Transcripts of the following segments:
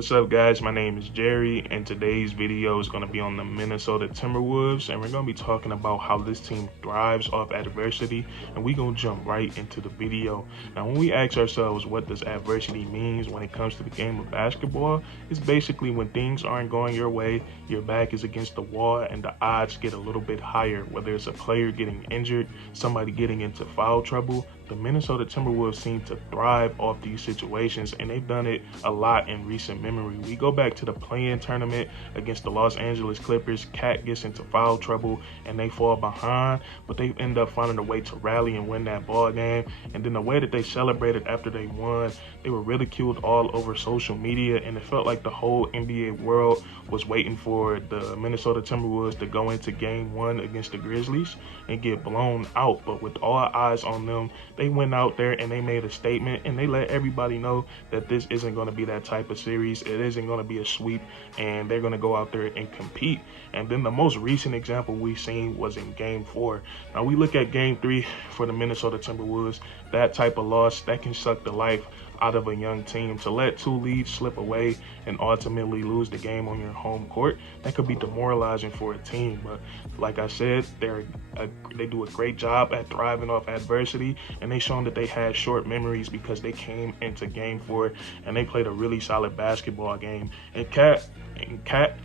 What's up, guys? My name is Jerry, and today's video is going to be on the Minnesota Timberwolves, and we're going to be talking about how this team thrives off adversity, and we're going to jump right into the video. Now, when we ask ourselves what does adversity means when it comes to the game of basketball, it's basically when things aren't going your way, your back is against the wall, and the odds get a little bit higher, whether it's a player getting injured, somebody getting into foul trouble. The Minnesota Timberwolves seem to thrive off these situations, and they've done it a lot in recent memory. We go back to the play-in tournament against the Los Angeles Clippers. Cat gets into foul trouble, and they fall behind, but they end up finding a way to rally and win that ball game. And then the way that they celebrated after they won, they were ridiculed all over social media, and it felt like the whole NBA world was waiting for the Minnesota Timberwolves to go into Game 1 against the Grizzlies and get blown out. But with all eyes on them, they went out there and they made a statement, and they let everybody know that this isn't going to be that type of series. It isn't going to be a sweep, and they're going to go out there and compete. And then the most recent example we've seen was in Game 4. Now we look at Game 3 for the Minnesota Timberwolves. That type of loss, that can suck the life out of a young team. To let two leads slip away and ultimately lose the game on your home court, that could be demoralizing for a team. But like I said, they do a great job at thriving off adversity, and they shown that they had short memories because they came into Game 4 and they played a really solid basketball game. And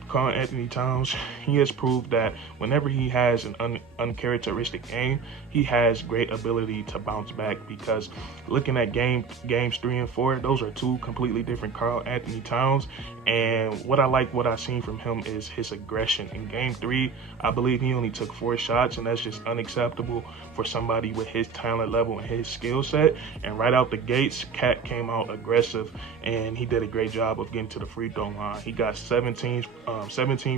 Karl-Anthony Towns, he has proved that whenever he has an uncharacteristic game, he has great ability to bounce back, because looking at games 3 and 4, those are two completely different Karl-Anthony Towns. And what I've seen from him is his aggression. In Game 3, I believe he only took 4 shots, and that's just unacceptable for somebody with his talent level and his skill set. And right out the gates, Cat came out aggressive, and he did a great job of getting to the free throw line. He got 17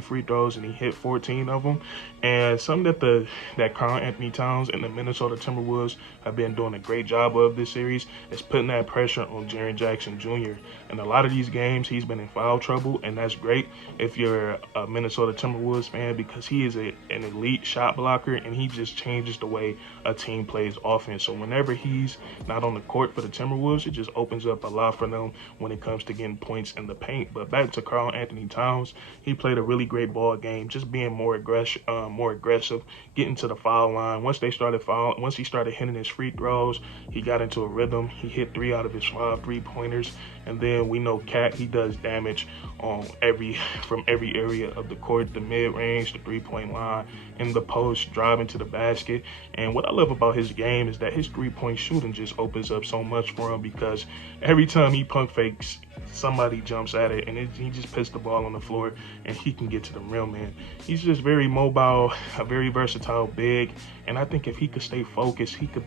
free throws, and he hit 14 of them. And something that Karl-Anthony Towns and the Minnesota Timberwolves have been doing a great job of this series is putting that pressure on Jaren Jackson Jr. In a lot of these games, he's been in foul trouble, and that's great if you're a Minnesota Timberwolves fan, because he is an elite shot blocker, and he just changes the way a team plays offense. So whenever he's not on the court for the Timberwolves, it just opens up a lot for them when it comes to getting points in the paint. But back to Karl-Anthony Towns, he played a really great ball game, just being more aggressive, getting to the foul line. Once he started hitting his free throws, he got into a rhythm. He hit 3 out of his 5 3-pointers. And then we know Cat, he does damage from every area of the court: the mid-range, the 3-point line, in the post, driving to the basket. And what I love about his game is that his 3-point shooting just opens up so much for him, because every time he pump fakes, somebody jumps at it, and he just puts the ball on the floor, and he can get to the rim, man. He's just very mobile, a very versatile big, and I think if he could stay focused, he could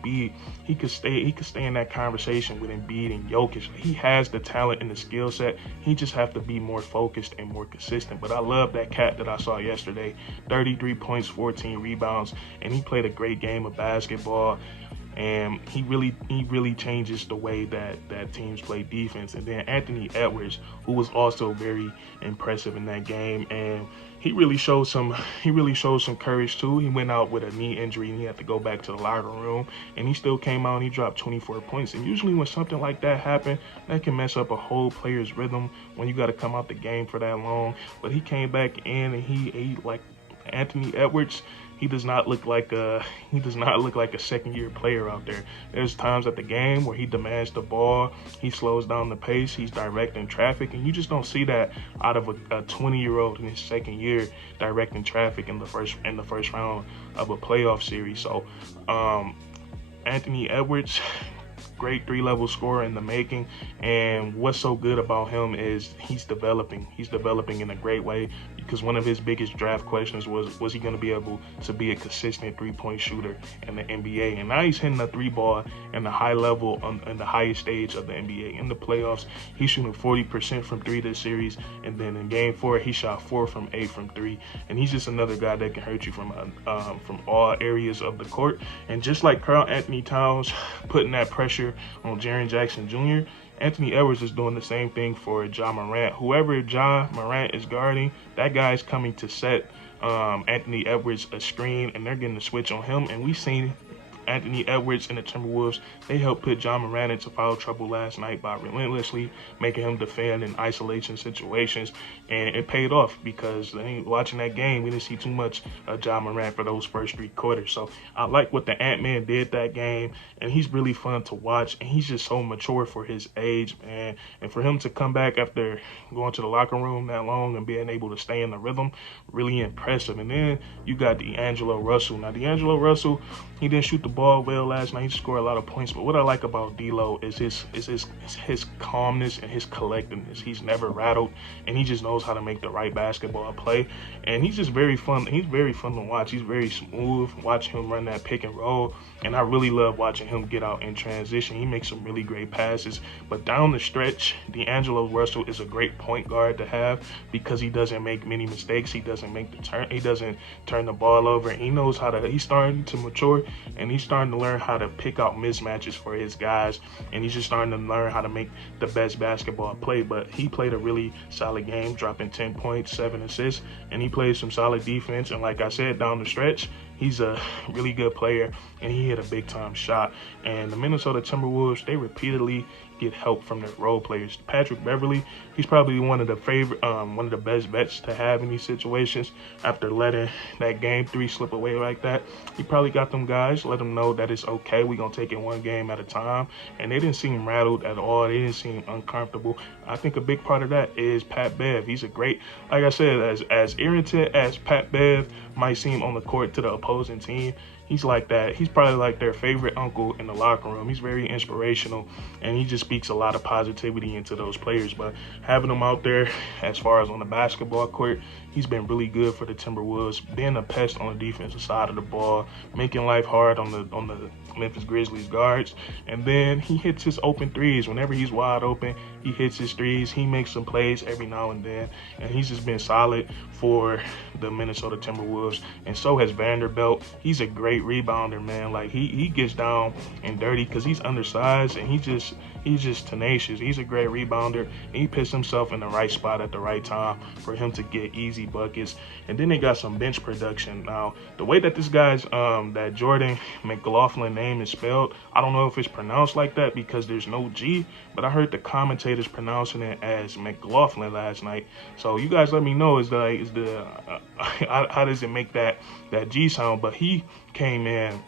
stay in that conversation with Embiid and Jokic. He has the talent and the skill set. He just have to be more focused and more consistent. But I love that Cat that I saw yesterday: 33 points, 14 rebounds, and he played a great game of basketball. And he really changes the way that teams play defense. And then Anthony Edwards, who was also very impressive in that game, and he really showed some courage too. He went out with a knee injury, and he had to go back to the locker room, and he still came out and he dropped 24 points. And usually when something like that happens, that can mess up a whole player's rhythm when you got to come out the game for that long. But he came back in, and he like Anthony Edwards, he does not look like a second-year player out there. There's times at the game where he demands the ball, he slows down the pace, he's directing traffic, and you just don't see that out of a 20-year-old in his second year directing traffic in the first round of a playoff series. So Anthony Edwards, great 3-level scorer in the making. And what's so good about him is he's developing in a great way, because one of his biggest draft questions was he going to be able to be a consistent 3-point shooter in the NBA? And now he's hitting the 3 ball in the high level in the highest stage of the NBA. In the playoffs, he's shooting 40% from 3 this series, and then in Game 4 he shot 4 from 8 from 3. And he's just another guy that can hurt you from all areas of the court. And just like Karl-Anthony Towns putting that pressure on Jaren Jackson Jr., Anthony Edwards is doing the same thing for Ja Morant. Whoever Ja Morant is guarding, that guy's coming to set Anthony Edwards a screen, and they're getting the switch on him. And we've seen Anthony Edwards and the Timberwolves, they helped put Ja Morant into foul trouble last night by relentlessly making him defend in isolation situations, and it paid off because watching that game, we didn't see too much of Ja Morant for those first 3 quarters. So I like what the Ant-Man did that game, and he's really fun to watch, and he's just so mature for his age, man. And for him to come back after going to the locker room that long and being able to stay in the rhythm, really impressive. And then you got D'Angelo Russell. Now, D'Angelo Russell, he didn't shoot the ball well last night. He scored a lot of points, but what I like about D'Lo is his calmness and his collectedness. He's never rattled, and he just knows how to make the right basketball play. And he's just very fun. He's very fun to watch. He's very smooth. Watch him run that pick and roll, and I really love watching him get out in transition. He makes some really great passes. But down the stretch, D'Angelo Russell is a great point guard to have because he doesn't make many mistakes. He doesn't make the turn. He doesn't turn the ball over. He knows how to. He's starting to mature, and he's starting to learn how to pick out mismatches for his guys. And he's just starting to learn how to make the best basketball play. But he played a really solid game, dropping 10 points, 7 assists, and he played some solid defense. And like I said, down the stretch, he's a really good player, and he hit a big-time shot. And the Minnesota Timberwolves, they repeatedly get help from their role players. Patrick Beverley, he's probably one of the best bets to have in these situations. After letting that game 3 slip away like that, he probably got them guys, let them know that it's okay. We're gonna take it one game at a time. And they didn't seem rattled at all. They didn't seem uncomfortable. I think a big part of that is Pat Bev. He's a great, like I said, as irritant as Pat Bev might seem on the court to the opposing team, he's like that. He's probably like their favorite uncle in the locker room. He's very inspirational, and he just speaks a lot of positivity into those players. But having him out there, as far as on the basketball court, he's been really good for the Timberwolves, being a pest on the defensive side of the ball, making life hard on the Memphis Grizzlies guards. And then he hits his open threes. Whenever he's wide open, he hits his threes. He makes some plays every now and then, and he's just been solid for the Minnesota Timberwolves. And so has Vanderbilt. He's a great rebounder, man. Like he gets down and dirty because he's undersized, and he's just tenacious. He's a great rebounder, and he puts himself in the right spot at the right time for him to get easy buckets. And then they got some bench production. Now, the way that this guy's that Jordan McLaughlin name is spelled, I don't know if it's pronounced like that because there's no G, but I heard the commentators pronouncing it as McLaughlin last night. So you guys let me know, how does it make that G sound? But he came in,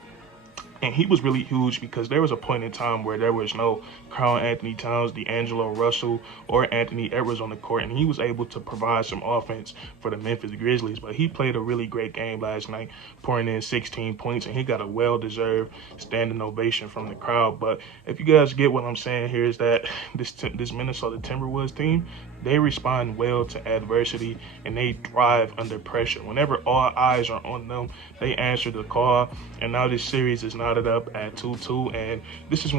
and he was really huge because there was a point in time where there was no Karl-Anthony Towns, D'Angelo Russell, or Anthony Edwards on the court, and he was able to provide some offense for the Memphis Grizzlies. But he played a really great game last night, pouring in 16 points, and he got a well-deserved standing ovation from the crowd. But if you guys get what I'm saying here, is that this Minnesota Timberwolves team, they respond well to adversity, and they thrive under pressure. Whenever all eyes are on them, they answer the call. And now this series is knotted up at 2-2, and this is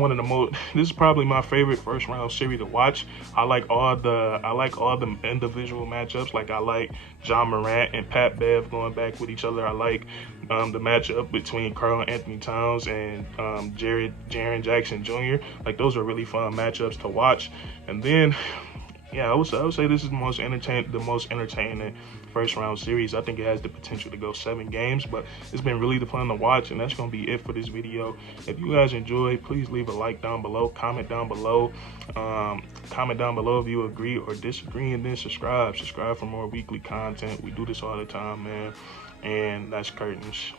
this is probably my favorite first round series to watch. I like all the individual matchups. Like I like Ja Morant and Pat Bev going back with each other. I like the matchup between Karl-Anthony Towns and Jaren Jackson Jr. Like those are really fun matchups to watch. And then, yeah, I would say this is the most entertaining first round series. I think it has the potential to go 7 games, but it's been really fun to watch, and that's gonna be it for this video. If you guys enjoyed, please leave a like down below, comment down below if you agree or disagree, and then subscribe for more weekly content. We do this all the time, man. And that's curtains.